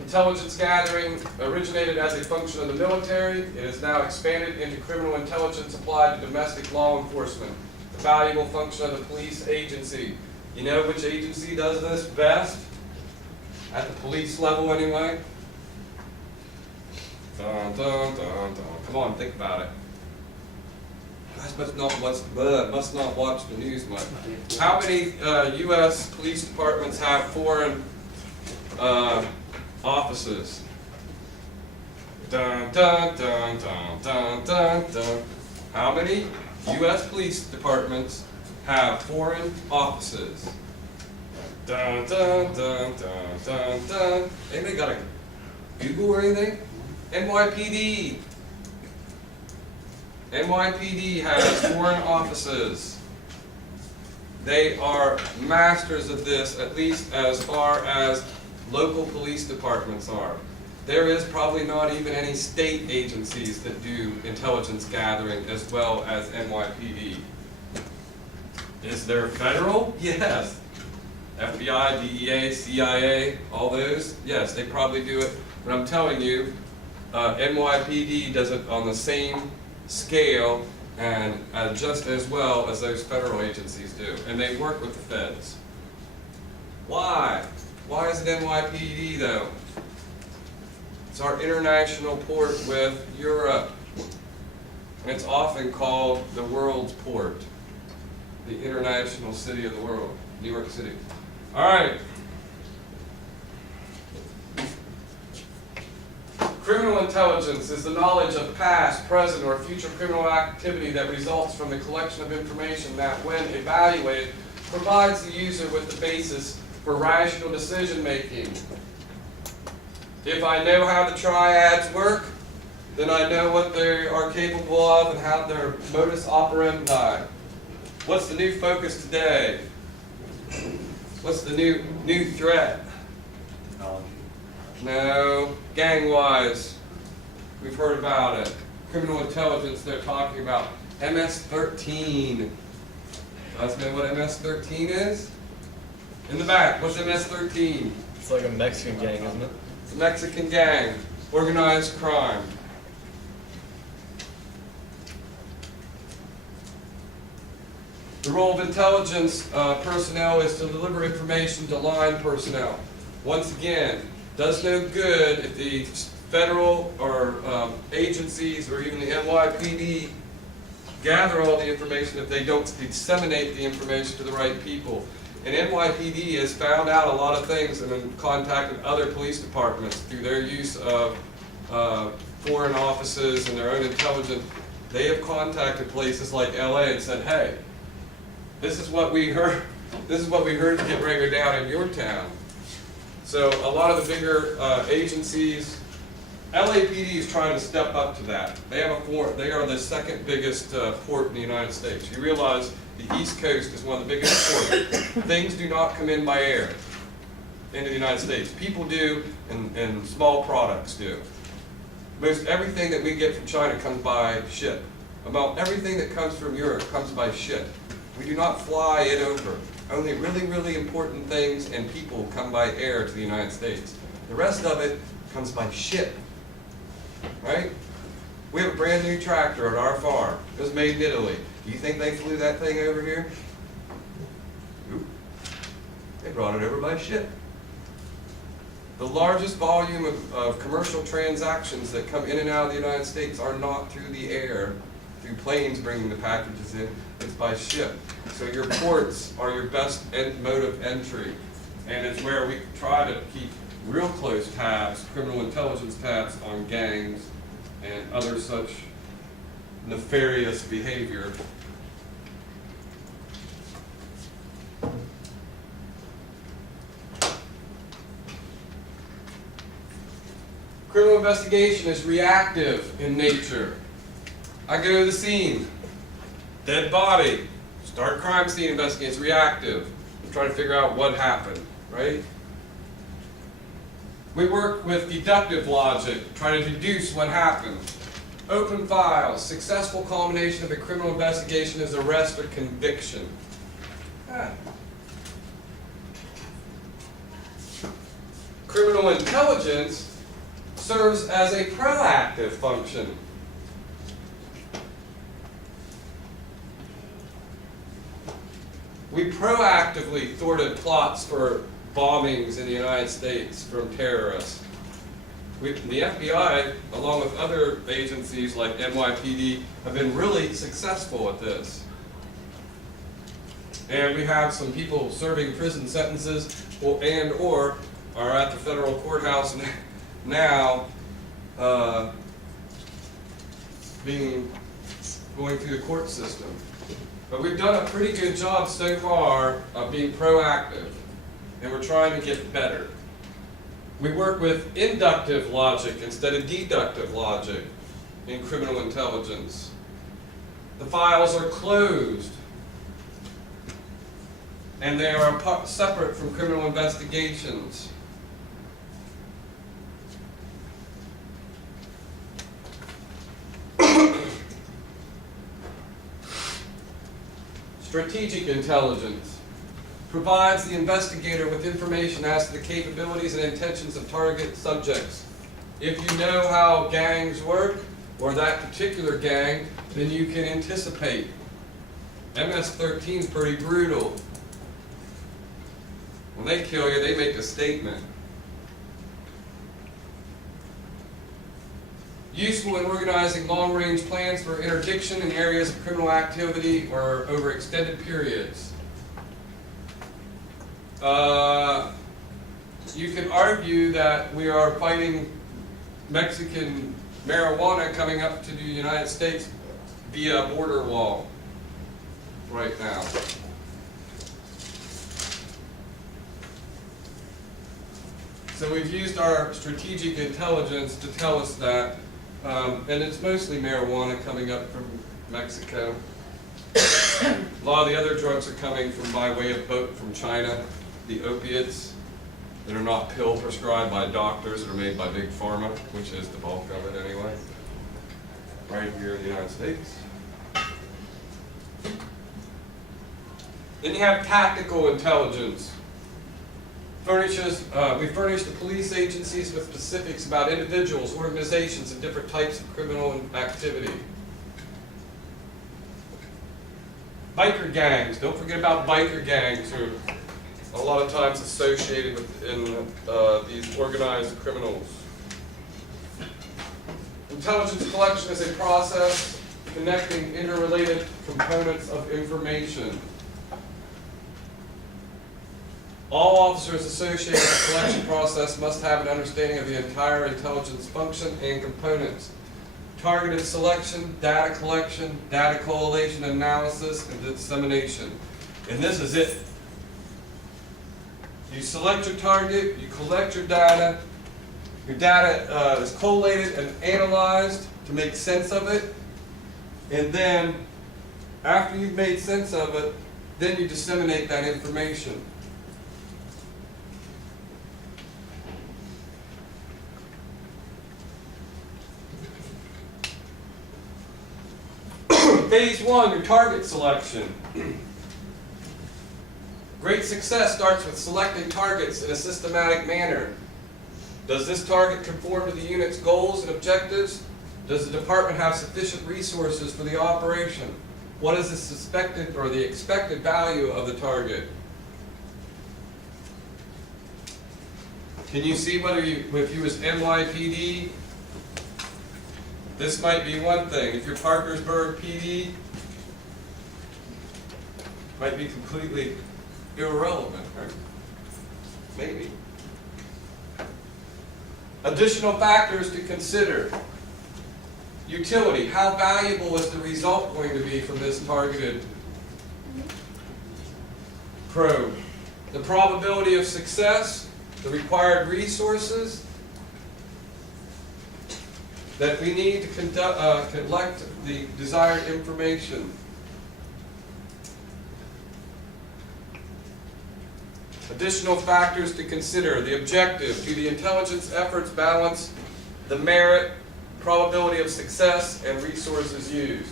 Intelligence gathering originated as a function of the military. It is now expanded into criminal intelligence applied to domestic law enforcement. The valuable function of the police agency. You know which agency does this best? At the police level anyway? Dun, dun, dun, dun. Come on, think about it. You guys must not watch the news much. How many U.S. police departments have foreign offices? Dun, dun, dun, dun, dun, dun, dun. How many U.S. police departments have foreign offices? Dun, dun, dun, dun, dun, dun. Anybody got a Google or anything? NYPD. NYPD has foreign offices. They are masters of this, at least as far as local police departments are. There is probably not even any state agencies that do intelligence gathering as well as NYPD. Is there federal? Yes. FBI, DEA, CIA, all those? Yes, they probably do it. But I'm telling you, NYPD does it on the same scale and just as well as those federal agencies do. And they work with the feds. Why? Why is it NYPD though? It's our international port with Europe. And it's often called the world's port. The international city of the world, New York City. All right. Criminal intelligence is the knowledge of past, present, or future criminal activity that results from the collection of information that, when evaluated, provides the user with the basis for rational decision making. If I know how the triads work, then I know what they are capable of and how their modus operandi. What's the new focus today? What's the new threat? Technology. No, gang-wise, we've heard about it. Criminal intelligence, they're talking about MS-13. You guys know what MS-13 is? In the back, what's MS-13? It's like a Mexican gang, isn't it? It's a Mexican gang, organized crime. The role of intelligence personnel is to deliver information to line personnel. Once again, does no good if the federal or agencies or even the NYPD gather all the information if they don't disseminate the information to the right people. And NYPD has found out a lot of things and in contact with other police departments through their use of foreign offices and their own intelligence. They have contacted places like LA and said, hey, this is what we heard. This is what we heard to get ready to go down in your town. So a lot of the bigger agencies, LAPD is trying to step up to that. They have they are the second biggest port in the United States. You realize the East Coast is one of the biggest ports. Things do not come in by air into the United States. People do, and small products do. Most everything that we get from China comes by ship. About everything that comes from Europe comes by ship. We do not fly it over. Only really, really important things and people come by air to the United States. The rest of it comes by ship, right? We have a brand new tractor at our farm. It was made in Italy. Do you think they flew that thing over here? Nope. They brought it over by ship. The largest volume of commercial transactions that come in and out of the United States are not through the air, through planes bringing the packages in. It's by ship. So your ports are your best mode of entry. And it's where we try to keep real close tabs, criminal intelligence tabs on gangs and other such nefarious behavior. Criminal investigation is reactive in nature. I go to the scene, dead body, start crime scene investigation. It's reactive. I'm trying to figure out what happened, right? We work with deductive logic, trying to deduce what happened. Open files. Successful culmination of a criminal investigation is arrest or conviction. criminal intelligence serves as a proactive function. We proactively thwarted plots for bombings in the United States from terrorists. The FBI, along with other agencies like NYPD, have been really successful at this. And we have some people serving prison sentences or are at the federal courthouse now going through the court system. But we've done a pretty good job so far of being proactive, and we're trying to get better. We work with inductive logic instead of deductive logic in criminal intelligence. The files are closed, and they are separate from criminal investigations. Strategic intelligence provides the investigator with information as to the capabilities and intentions of target subjects. If you know how gangs work, or that particular gang, then you can anticipate. MS-13 is pretty brutal. When they kill you, they make a statement. Useful in organizing long-range plans for interdiction in areas of criminal activity or over extended periods. You can argue that we are fighting Mexican marijuana coming up to the United States via a border wall right now. So we've used our strategic intelligence to tell us that, and it's mostly marijuana coming up from Mexico. A lot of the other drugs are coming from by way of boat from China, the opiates that are not pill prescribed by doctors that are made by Big Pharma, which is the bulk of it anyway, right here in the United States. Then you have tactical intelligence. We furnish the police agencies with specifics about individuals, organizations, and different types of criminal activity. Biker gangs. Don't forget about biker gangs, who are a lot of times associated with these organized criminals. Intelligence collection is a process connecting interrelated components of information. All officers associated with the collection process must have an understanding of the entire intelligence function and components. Targeted selection, data collection, data correlation analysis, and dissemination. And this is it. You select your target, you collect your data is collated and analyzed to make sense of it, and then after you've made sense of it, then you disseminate that information. Phase 1, your target selection. Great success starts with selecting targets in a systematic manner. Does this target conform to the unit's goals and objectives? Does the department have sufficient resources for the operation? What is the suspected or the expected value of the target? Can you see if you was NYPD? This might be one thing. If you're Parkersburg PD, might be completely irrelevant, right? Maybe. Additional factors to consider. Utility. How valuable is the result going to be from this targeted probe? The probability of success, the required resources that we need to collect the desired information. Additional factors to consider. The objective. Do the intelligence efforts balance the merit, probability of success, and resources used?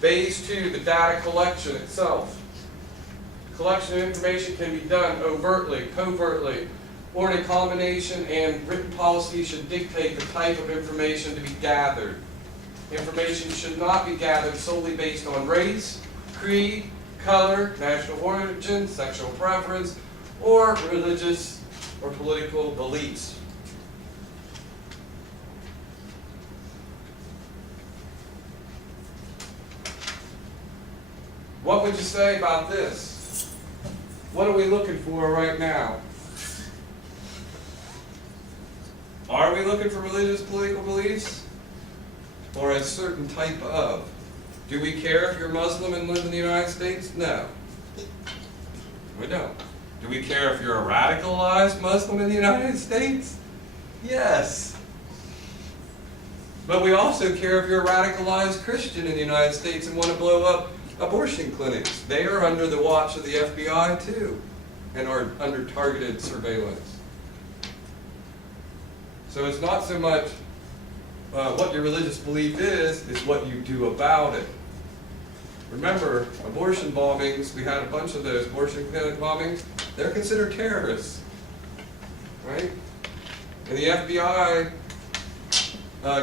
Phase 2, the data collection itself. Collection of information can be done overtly, covertly, or in a combination, and written policy should dictate the type of information to be gathered. Information should not be gathered solely based on race, creed, color, national origin, sexual preference, or religious or political beliefs. What would you say about this? What are we looking for right now? Are we looking for religious political beliefs? Or a certain type of? Do we care if you're Muslim and live in the United States? No. We don't. Do we care if you're a radicalized Muslim in the United States? Yes. But we also care if you're a radicalized Christian in the United States and want to blow up abortion clinics. They are under the watch of the FBI too, and are under targeted surveillance. So it's not so much what your religious belief is, it's what you do about it. Remember, abortion bombings, we had a bunch of those abortion clinic bombings, they're considered terrorists, right? And the FBI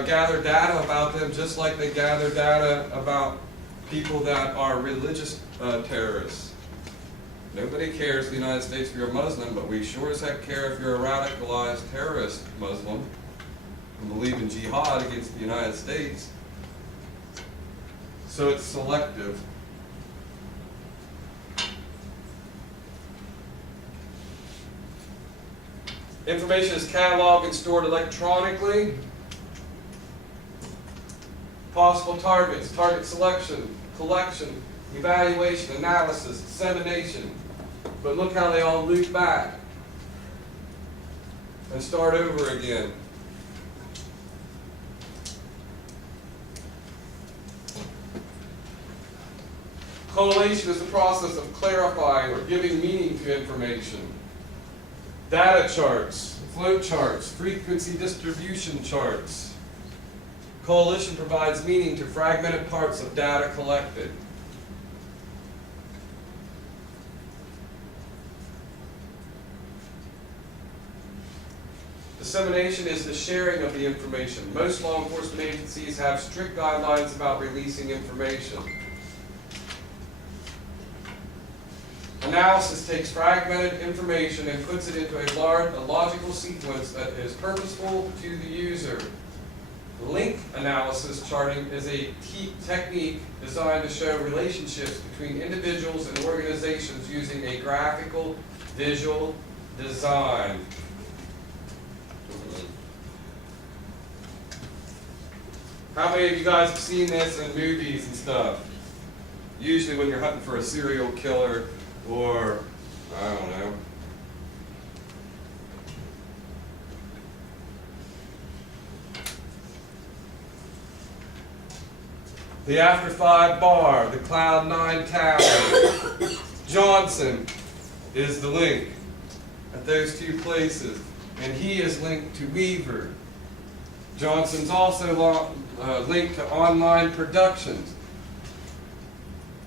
gather data about them just like they gather data about people that are religious terrorists. Nobody cares in the United States if you're a Muslim, but we sure as heck care if you're a radicalized terrorist Muslim and believe in jihad against the United States. So it's selective. Information is cataloged and stored electronically. Possible targets, target selection, collection, evaluation, analysis, dissemination. But look how they all loop back and start over again. Collation is the process of clarifying or giving meaning to information. Data charts, flow charts, frequency distribution charts. Coalition provides meaning to fragmented parts of data collected. Dissemination is the sharing of the information. Most law enforcement agencies have strict guidelines about releasing information. Analysis takes fragmented information and puts it into a logical sequence that is purposeful to the user. Link analysis charting is a technique designed to show relationships between individuals and organizations using a graphical visual design. How many of you guys have seen this in movies and stuff? Usually when you're hunting for a serial killer or, I don't know, the After 5 bar, the Cloud 9 Tower. Johnson is the link at those two places, and he is linked to Weaver. Johnson's also linked to Online Productions,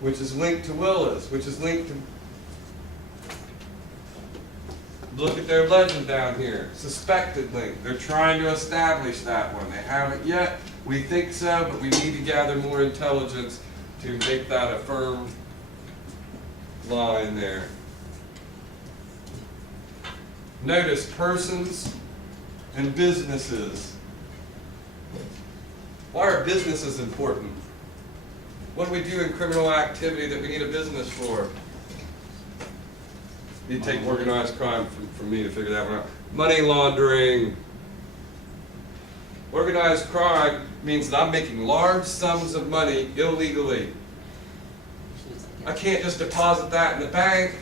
which is linked to Willis, which is linked to, look at their legend down here, suspected link. They're trying to establish that one. They haven't yet. We think so, but we need to gather more intelligence to make that a firm line there. Notice persons and businesses. Why are businesses important? What do we do in criminal activity that we need a business for? You take organized crime from me to figure that one out. Money laundering. Organized crime means that I'm making large sums of money illegally. I can't just deposit that in the bank.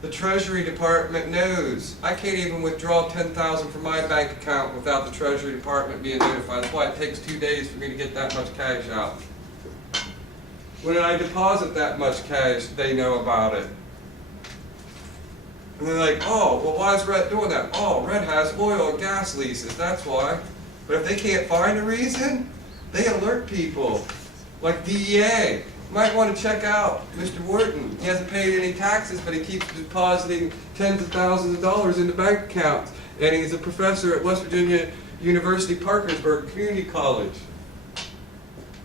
The Treasury Department knows. I can't even withdraw $10,000 from my bank account without the Treasury Department being notified. That's why it takes 2 days for me to get that much cash out. When I deposit that much cash, they know about it. And they're like, oh, well, why is Red doing that? Oh, Red has oil and gas leases, that's why. But if they can't find a reason, they alert people, like DEA. Might want to check out Mr. Wharton. He hasn't paid any taxes, but he keeps depositing tens of thousands of dollars into bank accounts. And he's a professor at West Virginia University Parkersburg Community College.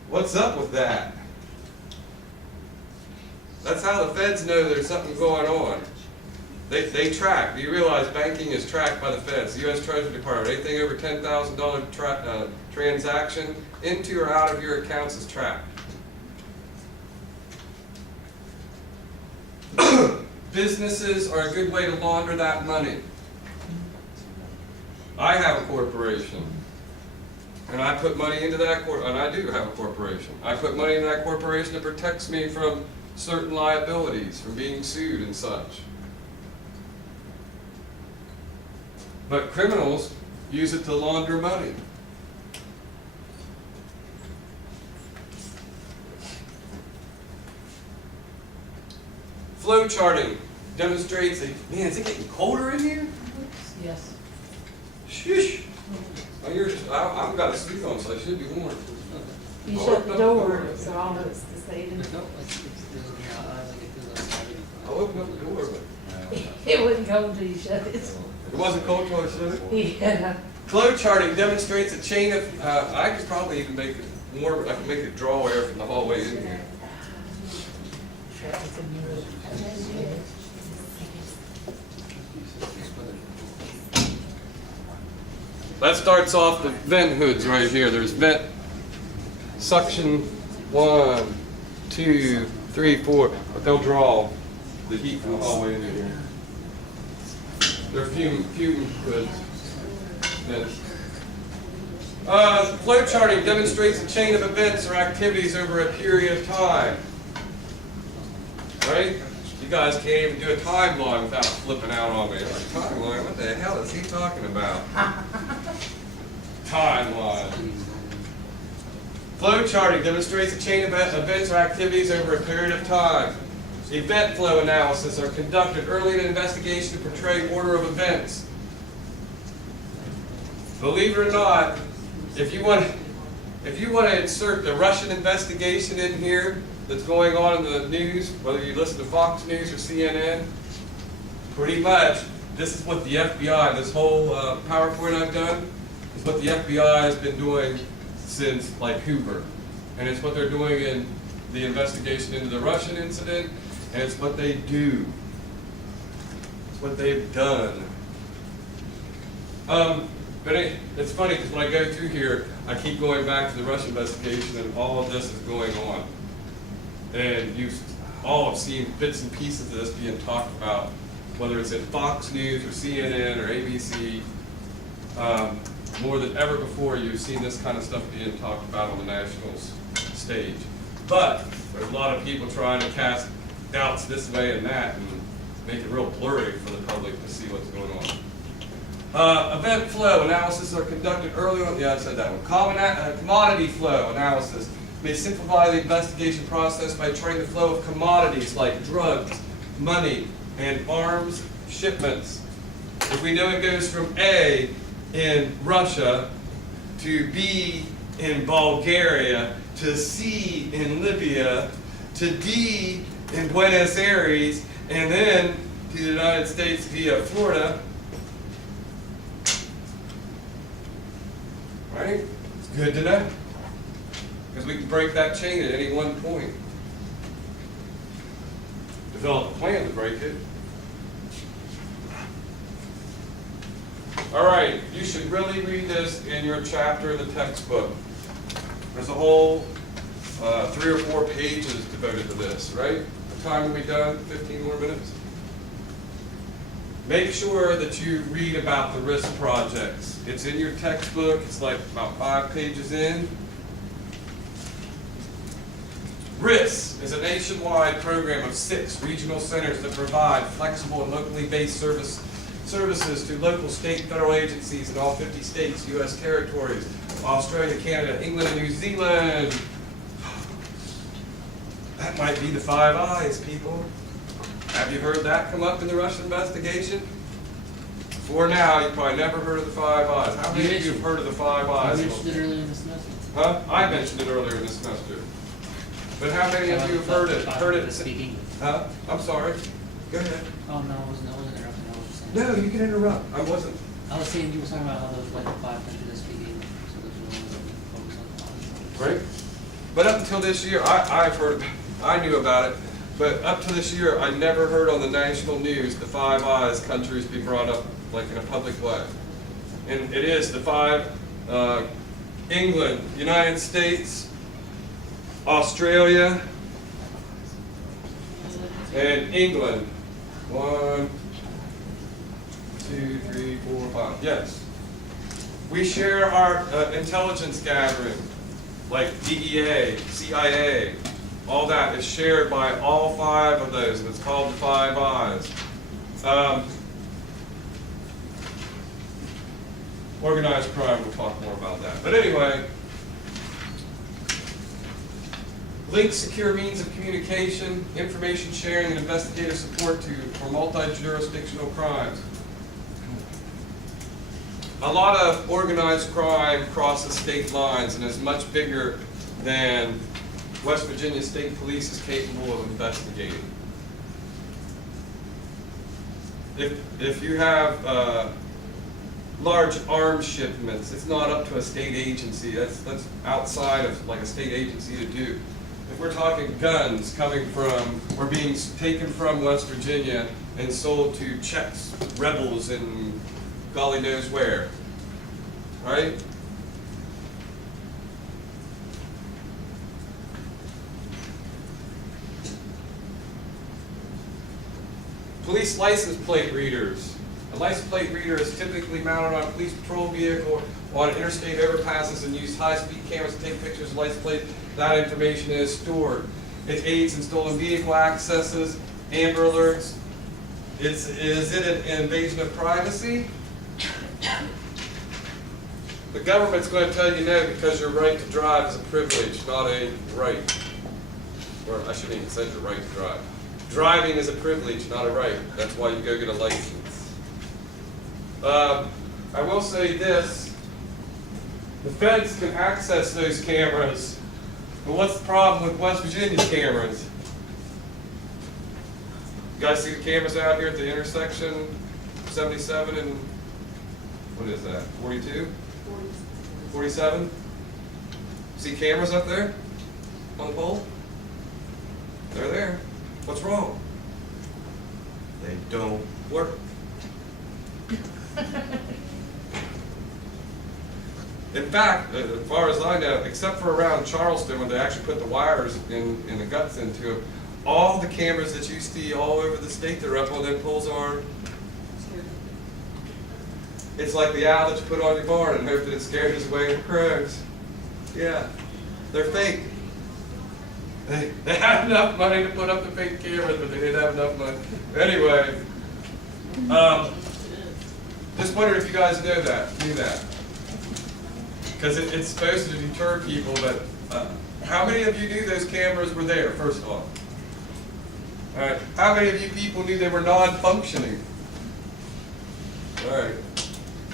What's up with that? That's how the feds know there's something going on. They track. Do you realize banking is tracked by the feds, the U.S. Treasury Department? Anything over $10,000 transaction into or out of your accounts is tracked. Businesses are a good way to launder that money. I have a corporation, and I put money into that and I do have a corporation. I put money into that corporation that protects me from certain liabilities, from being sued and such. But criminals use it to launder money. Flow charting demonstrates man, is it getting colder in here? Yes. Shush. I've got a suit on, so I should be warm. You shut the door, so all of it's disabled. No, it's still here. I think it feels outside. I opened up the door, but It wouldn't go until you shut it. it wasn't cold till I shut it. Yeah. Flow charting demonstrates a chain of, I could probably even make it more, I could make it draw air from the hallway in here. That starts off the vent hoods right here. There's vent suction 1, 2, 3, 4, but they'll draw the heat from the hallway into here. They're fume hoods. Vents. Flow charting demonstrates a chain of events or activities over a period of time. Right? You guys can't even do a timeline without flipping out on me. Like, timeline? What the hell is he talking about? Timeline. Flow charting demonstrates a chain of events or activities over a period of time. Event flow analysis are conducted early in an investigation to portray order of events. Believe it or not, if you want to insert the Russian investigation in here that's going on in the news, whether you listen to Fox News or CNN, pretty much this is what the FBI, this whole PowerPoint I've done, is what the FBI has been doing since like Hoover. And it's what they're doing in the investigation into the Russian incident, and it's what they do. It's what they've done. But it's funny because when I go through here, I keep going back to the Russian investigation, and all of this is going on. And you all have seen bits and pieces of this being talked about, whether it's in Fox News or CNN or ABC. More than ever before, you've seen this kind of stuff being talked about on the national stage. But there's a lot of people trying to cast doubts this way and that and make it real blurry for the public to see what's going on. Event flow analysis are conducted early on. Yeah, I said that one. Commodity flow analysis may simplify the investigation process by tracing the flow of commodities like drugs, money, and arms shipments. If we know it goes from A in Russia to B in Bulgaria to C in Libya to D in Buenos Aires and then to the United States via Florida, right? It's good to know, because we can break that chain at any one point. Develop a plan to break it. All right, you should really read this in your chapter of the textbook. There's a whole 3 or 4 pages devoted to this, right? What time are we done? 15 more minutes? Make sure that you read about the risk projects. It's in your textbook. It's like about 5 pages in. RIS is a nationwide program of 6 regional centers that provide flexible and locally based services to local, state, and federal agencies in all 50 states, U.S. territories, Australia, Canada, England, and New Zealand. That might be the 5 Eyes, people. Have you heard that come up in the Russian investigation? Before now, you've probably never heard of the 5 Eyes. How many of you have heard of the 5 Eyes? You mentioned it earlier in the semester. Huh? I mentioned it earlier in the semester. But how many of you have heard it? Heard it? Speaking. Huh? I'm sorry. Go ahead. Oh, no, I wasn't interrupting, I was just saying. No, you can interrupt. I wasn't. I was saying, you were talking about how those, like, the 5 countries that speak English, so those are the ones that we focus on. Right? But up until this year, I've heard, I knew about it, but up to this year, I never heard on the national news the Five Eyes countries be brought up like in a public way. And it is the five, England, United States, Australia, and England. 1, 2, 3, 4, 5. Yes. We share our intelligence gathering, like DEA, CIA, all that is shared by all 5 of those, and it's called the Five Eyes. Organized crime, we'll talk more about that. But anyway, linked secure means of communication, information sharing, and investigative support for multi-jurisdictional crimes. A lot of organized crime crosses state lines and is much bigger than West Virginia State Police is capable of investigating. If you have large arms shipments, it's not up to a state agency. That's outside of like a state agency to do. If we're talking guns coming from or being taken from West Virginia and sold to Czechs, rebels in golly knows where, right? Police license plate readers. A license plate reader is typically mounted on a police patrol vehicle or on interstate overpasses and use high-speed cameras to take pictures of license plates. That information is stored. It aids in stolen vehicle accesses, Amber Alerts. Is it an invasion of privacy? The government's going to tell you no because your right to drive is a privilege, not a right. Or I shouldn't even say your right to drive. Driving is a privilege, not a right. That's why you go get a license. I will say this. The feds can access those cameras, but what's the problem with West Virginia's cameras? You guys see the cameras out here at the intersection 77 and, what is that, 42? 47? See cameras up there on the pole? They're there. What's wrong? They don't work. In fact, as far as I know, except for around Charleston when they actually put the wires in the guts into them, all the cameras that you see all over the state that are up on them poles are, it's like the owl that you put on your barn and hope that it scares away the crows. Yeah, they're fake. They had enough money to put up the fake cameras, but they didn't have enough money. Anyway, just wondered if you guys knew that. Because it's supposed to deter people, but how many of you knew those cameras were there, first of all? All right, how many of you people knew they were non-functioning? All right,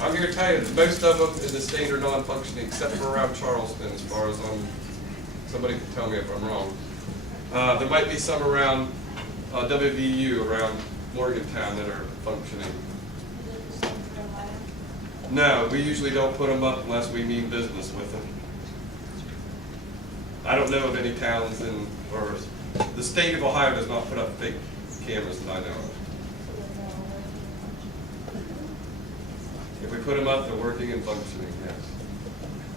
I'm here to tell you that most of them in the state are non-functioning, except for around Charleston, as far as somebody can tell me if I'm wrong. There might be some around WVU, around Morgantown that are functioning. No, we usually don't put them up unless we mean business with them. I don't know of any towns or the state of Ohio does not put up fake cameras that I know of. If we put them up, they're working and functioning,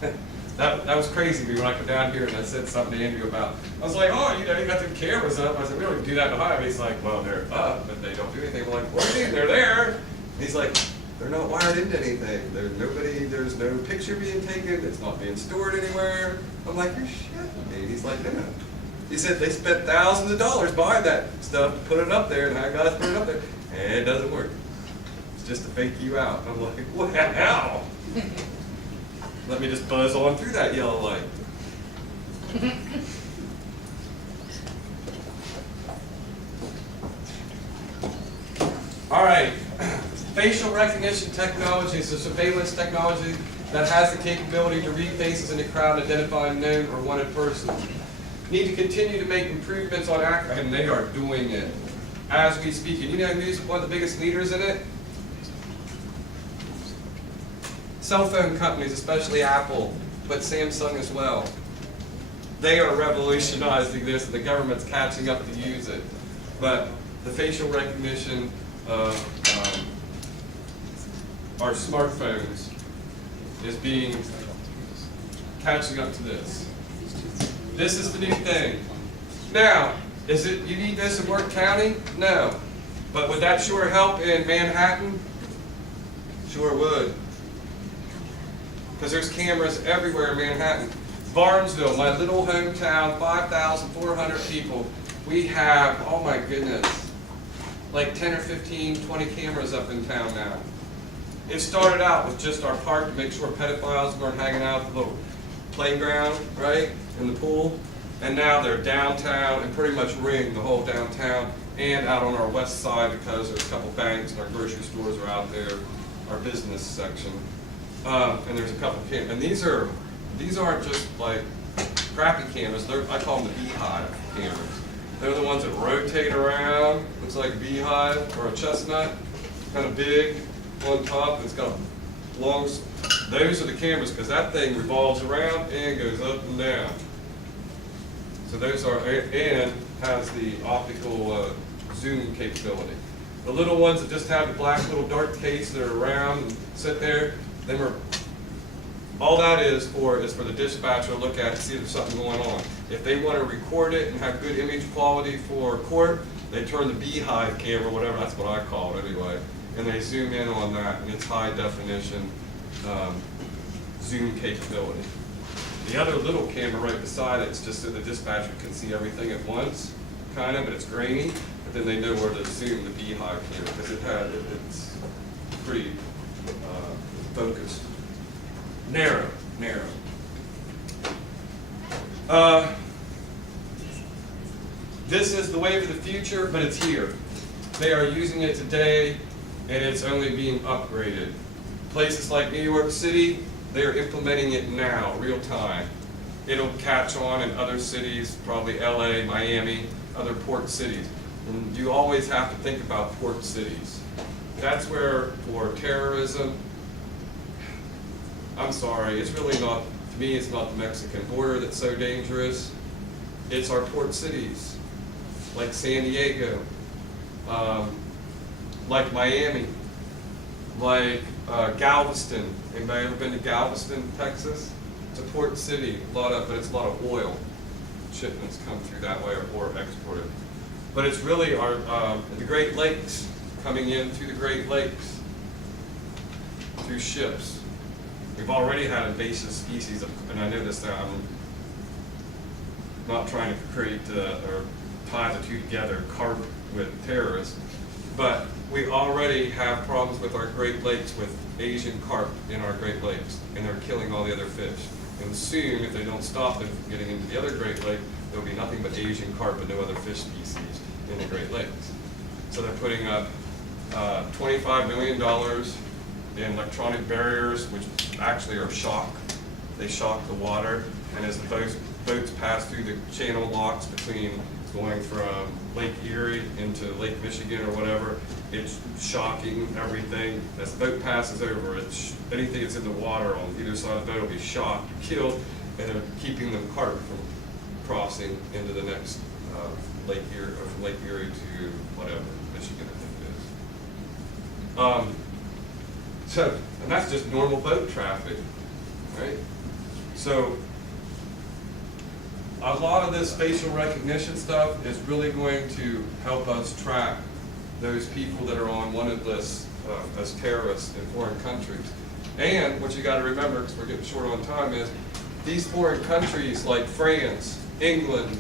yes. That was crazy to me when I come down here and I said something to Andrew about, I was like, oh, you got them cameras up. I said, we don't do that in Ohio. He's like, well, they're up, but they don't do anything. I'm like, what do you mean? They're there. And he's like, they're not wired into anything. There's no picture being taken. It's not being stored anywhere. I'm like, you're shitting me. He's like, no. He said they spent thousands of dollars buying that stuff to put it up there and had guys put it up there, and it doesn't work. It's just to fake you out. I'm like, wow. Let me just buzz on through that yellow light. All right. Facial recognition technology is a surveillance technology that has the capability to read faces in a crowd, identify a known or wanted person. Need to continue to make improvements on and they are doing it as we speak. And you know who's one of the biggest leaders in it? Cell phone companies, especially Apple, but Samsung as well. They are revolutionizing this, and the government's catching up to use it. But the facial recognition of our smartphones is catching up to this. This is the new thing. Now, you need this in Worth County? No. But would that sure help in Manhattan? Sure would. Because there's cameras everywhere in Manhattan. Barnesville, my little hometown, 5,400 people. We have, oh my goodness, like 10 or 15, 20 cameras up in town now. It started out with just our park to make sure pedophiles weren't hanging out at the little playground, right, in the pool. And now they're downtown and pretty much ring the whole downtown and out on our west side because there's a couple banks and our grocery stores are out there, our business section. And there's a couple cameras. And these aren't just like crappy cameras. I call them the beehive cameras. They're the ones that rotate around. Looks like a beehive or a chestnut, kind of big on top. It's got long. Those are the cameras because that thing revolves around and goes up and down. So those are, and has the optical zoom capability. The little ones that just have the black little dart case that are around and sit there, all that is for the dispatcher to look at to see if there's something going on. If they want to record it and have good image quality for court, they turn the beehive camera, whatever, that's what I call it anyway, and they zoom in on that, and it's high definition zoom capability. The other little camera right beside it, it's just so the dispatcher can see everything at once, kind of, but it's grainy, but then they know where to zoom the beehive camera, because it's pretty focused. Narrow. This is the wave of the future, but it's here. They are using it today, and it's only being upgraded. Places like New York City, they are implementing it now, real time. It'll catch on in other cities, probably LA, Miami, other port cities. And you always have to think about port cities. That's where, for terrorism, I'm sorry, it's really not, to me, it's not the Mexican border that's so dangerous. It's our port cities, like San Diego, like Miami, like Galveston. Anybody ever been to Galveston, Texas? It's a port city, but it's a lot of oil shipments come through that way or exported. But it's really the Great Lakes, coming in through the Great Lakes, through ships. We've already had invasive species, and I know this now, I'm not trying to create or tie the two together, carp with terrorists, but we already have problems with our Great Lakes with Asian carp in our Great Lakes, and they're killing all the other fish. And soon, if they don't stop them from getting into the other Great Lake, there'll be nothing but Asian carp and no other fish species in the Great Lakes. So they're putting up $25 million in electronic barriers, which actually are shock. They shock the water, and as the boats pass through the channel locks between going from Lake Erie into Lake Michigan or whatever, it's shocking everything. As the boat passes over, anything that's in the water on either side of the boat will be shocked, killed, and they're keeping them carp from crossing into the next Lake Erie, or from Lake Erie to whatever, Michigan, I think it is. And that's just normal boat traffic, right? So, a lot of this facial recognition stuff is really going to help us track those people that are on wanted lists as terrorists in foreign countries. And what you got to remember, because we're getting short on time, is these foreign countries like France, England,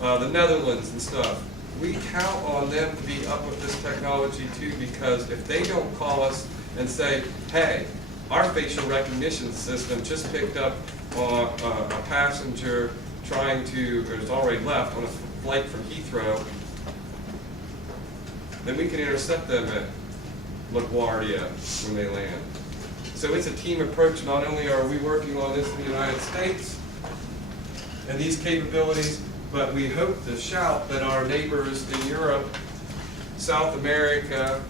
the Netherlands and stuff, we count on them to be up with this technology too, because if they don't call us and say, hey, our facial recognition system just picked up a passenger trying to, or has already left on a flight from Heathrow, then we can intercept them at LaGuardia when they land. So it's a team approach. Not only are we working on this in the United States, and these capabilities, but we hope to shout that our neighbors in Europe, South America,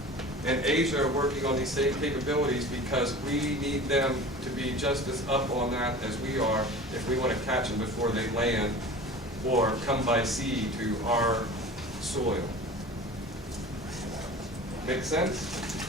and Asia are working on these same capabilities, because we need them to be just as up on that as we are if we want to catch them before they land or come by sea to our soil. Make sense?